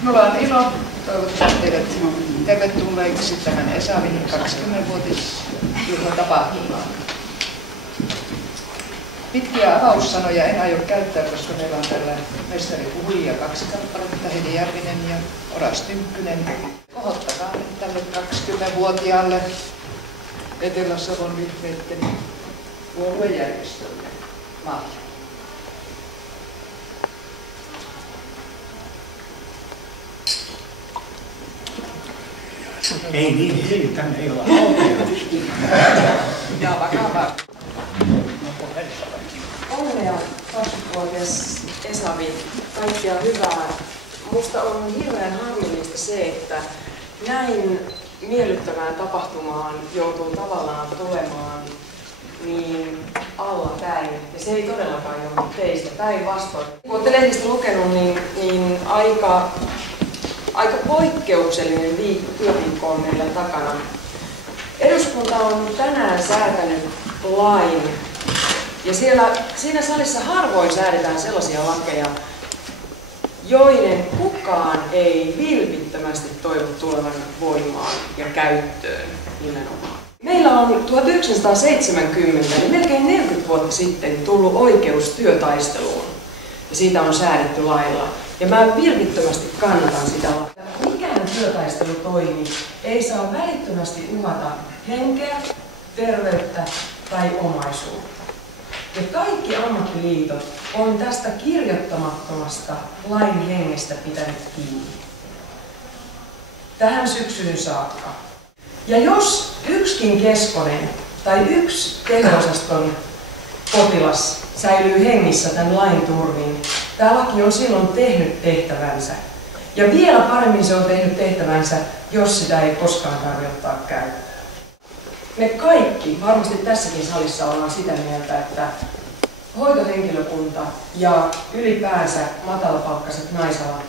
Minulla on ilo toivottaa teidät tervetulleiksi tähän Esavin 20-vuotisjuhlatapahtumaan. Pitkiä avaussanoja en aio käyttää, koska meillä on täällä mestaripuhujia 2 kappaletta, Heidi Järvinen ja Oras Tynkkynen. Kohottakaa nyt tälle 20-vuotiaalle Etelä-Savon vihreitten puoluejärjestölle maalla. Ei niin, hei, tänne ei olla halpeja. Ja vakavaa. Onnea 20-vuotias Esavi, kaikkea hyvää. Musta on hirveän harmillista se, että näin miellyttävään tapahtumaan joutuu tavallaan tulemaan niin allapäin. Ja se ei todellakaan johdu teistä, päinvastoin. Kun olette lehdistä lukenut, niin aika poikkeuksellinen työviikko on meillä takana. Eduskunta on tänään säätänyt lain, ja siinä salissa harvoin säädetään sellaisia lakeja, joiden kukaan ei vilpittömästi toivo tulevan voimaan ja käyttöön nimenomaan. Meillä on 1970, eli melkein 40 vuotta sitten, tullut oikeus työtaisteluun, ja siitä on säädetty lailla. Ja mä vilpittömästi kannatan sitä lakia. Mikään työtaistelutoimi ei saa välittömästi uhata henkeä, terveyttä tai omaisuutta. Ja kaikki ammattiliitot on tästä kirjoittamattomasta lain hengestä pitänyt kiinni. Tähän syksyyn saakka. Ja jos yksikin keskonen tai yksi teho-osaston potilas säilyy hengissä tämän lain turvin, tämä laki on silloin tehnyt tehtävänsä. Ja vielä paremmin se on tehnyt tehtävänsä, jos sitä ei koskaan tarvitse ottaa käyttöön. Me kaikki, varmasti tässäkin salissa ollaan sitä mieltä, että hoitohenkilökunta ja ylipäänsä matalapalkkaiset naisalat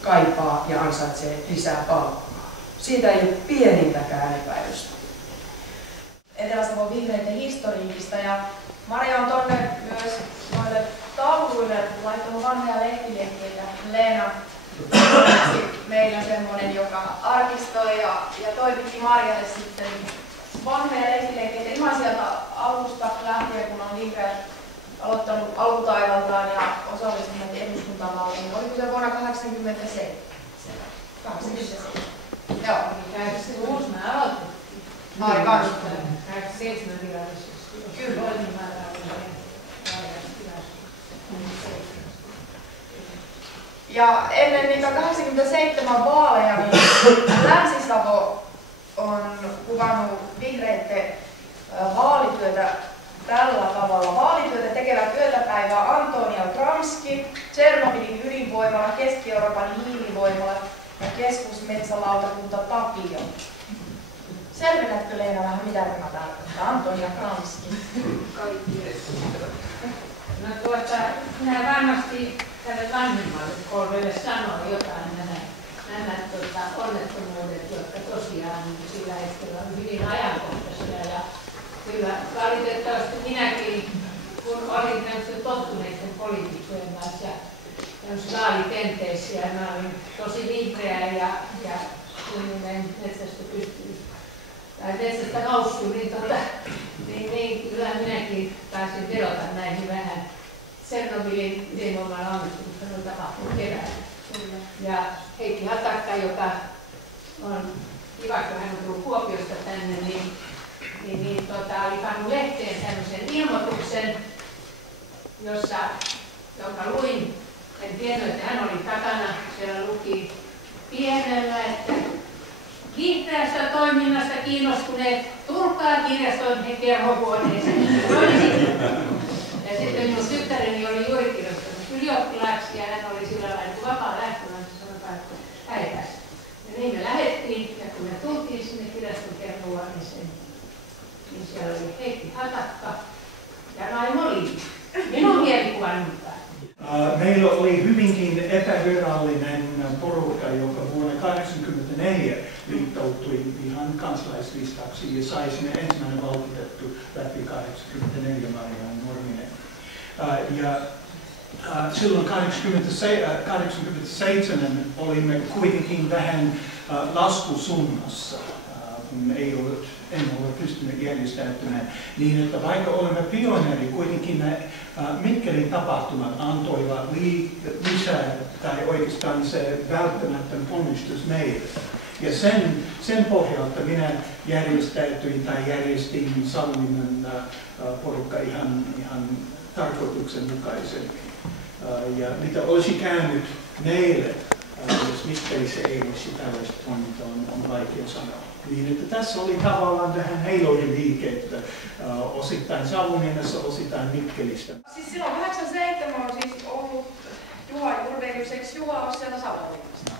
kaipaa ja ansaitsee lisää palkkaa. Siitä ei ole pienintäkään epäilystä. Etelä-Savon vihreiden historiikista ja Maria on tonne myös noille tauluille laittanut vanhoja lehtiliekkeitä. Leena meillä semmonen, joka arkistoi ja toimitti Marjalle sitten vanhoja lehtiliekkeitä ihan sieltä alusta lähtien, kun on vihreät aloittanut alkutaivaltaan ja osallistunut eduskuntavaaleihin. Oliko se vuonna 1987? 87. Joo. Uusi mä aloitin. Aivan. 87 virallisuus. Kyllä. Ja ennen niitä 87 vaaleja niin Länsi-Savo on kuvannut vihreitten vaalityötä tällä tavalla. Vaalityötä tekevä työtäpäivää Antonia Gramsci, Tšernobylin ydinvoimala, Keski-Euroopan hiilivoimala ja keskusmetsälautakunta Tapio. Selvennätkö Leena vähän mitä tämä tarkoittaa? Antonia Gramsci. Kaikki. No nämä varmasti tälle vanhemmalle polvelle sanoo jotain nämä onnettomuudet, jotka tosiaan sillä hetkellä on hyvin ajankohtaisia. Ja kyllä valitettavasti minäkin, kun olin tottuneiden poliitikkojen kanssa ja vaalitenteissä, ja mä olin tosi vihreä ja suunnilleen metsästä noussut, niin kyllä minäkin taisin vedota näihin vähän. Tšernobylin ydinvoimalan onnettomuus on tapahtunut keväällä. Ja Heikki Hatakka, joka on kiva, kun hän on tullut Kuopiosta tänne, oli pannut lehteen tämmöisen ilmoituksen, jonka luin. En tiennyt, että hän oli takana. Siellä luki pienellä, että vihreästä toiminnasta kiinnostuneet tulkaa kirjaston kerhohuoneeseen. Ja sitten minun tyttäreni oli juuri kirjoittanut ylioppilaaksi ja hän oli sillä lailla, kun vapaa lähtöön, sanotaan, että häitäs. Ja niin me lähdettiin ja kun me tultiin sinne kirjaston kerhohuoneeseen, niin siellä oli Heikki Hatakka ja Raimo Liivi. Minun mielikuvan mukaan. Meillä oli hyvinkin epävirallinen porukka, joka vuonna 1984 liittoutui ihan kansalaislistaksi ja sai sinne ensimmäinen valtuutettu läpi 1984 Marianne Nurminen. Ja silloin 87 olimme kuitenkin vähän laskusuunnassa, kun en ole pystynyt järjestäytymään. Niin että vaikka olemme pioneeri, kuitenkin Mikkelin tapahtumat antoivat lisää tai oikeastaan se välttämätön ponnistus meille. Ja sen pohjalta minä järjestäytyin tai järjestin Savonlinnan porukka ihan tarkoituksenmukaisemmin. Ja mitä olisi käynyt meille, jos Mikkelissä ei olisi tällaista toimintaa, on vaikea sanoa. Niin, että tässä oli tavallaan vähän heiloiden liikettä, osittain Savonlinnassa, osittain Mikkelistä. Siis silloin 87 on siis ollut Juha Jurvelius, eikö Juha ole siellä Savonlinnassa?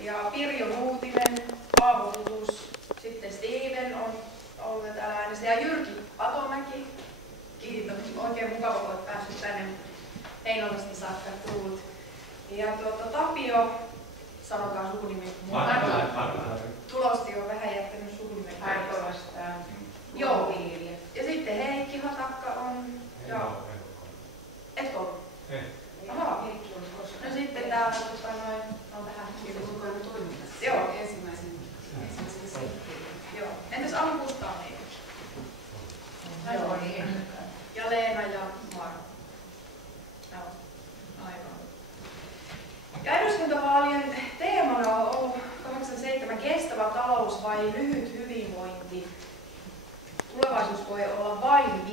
Ja Pirjo Nuutinen, Paavo Tutus, sitten Steven on ollut täällä äänessä ja Jyrki Patomäki. Kiitos, oikein mukava, kun olet päässyt tänne Heinolasta saakka tullut. Ja Tapio, sanotaan sukunimi. Tulosti on vähän jättänyt sukunimen. Hartolasta. Joo. Ja sitten Heikki Hatakka on. Joo. Etkö ollut? Ei. Ahaa. No sitten täällä on vähän toiminnassa. Joo. Ensimmäisen. Joo. Entäs Anna Kustaani? Joo. Ja Leena ja Mara. Joo. Aivan. Ja eduskuntavaalien teemana on ollut 87 kestävä talous vai lyhyt hyvinvointi. Tulevaisuus voi olla vain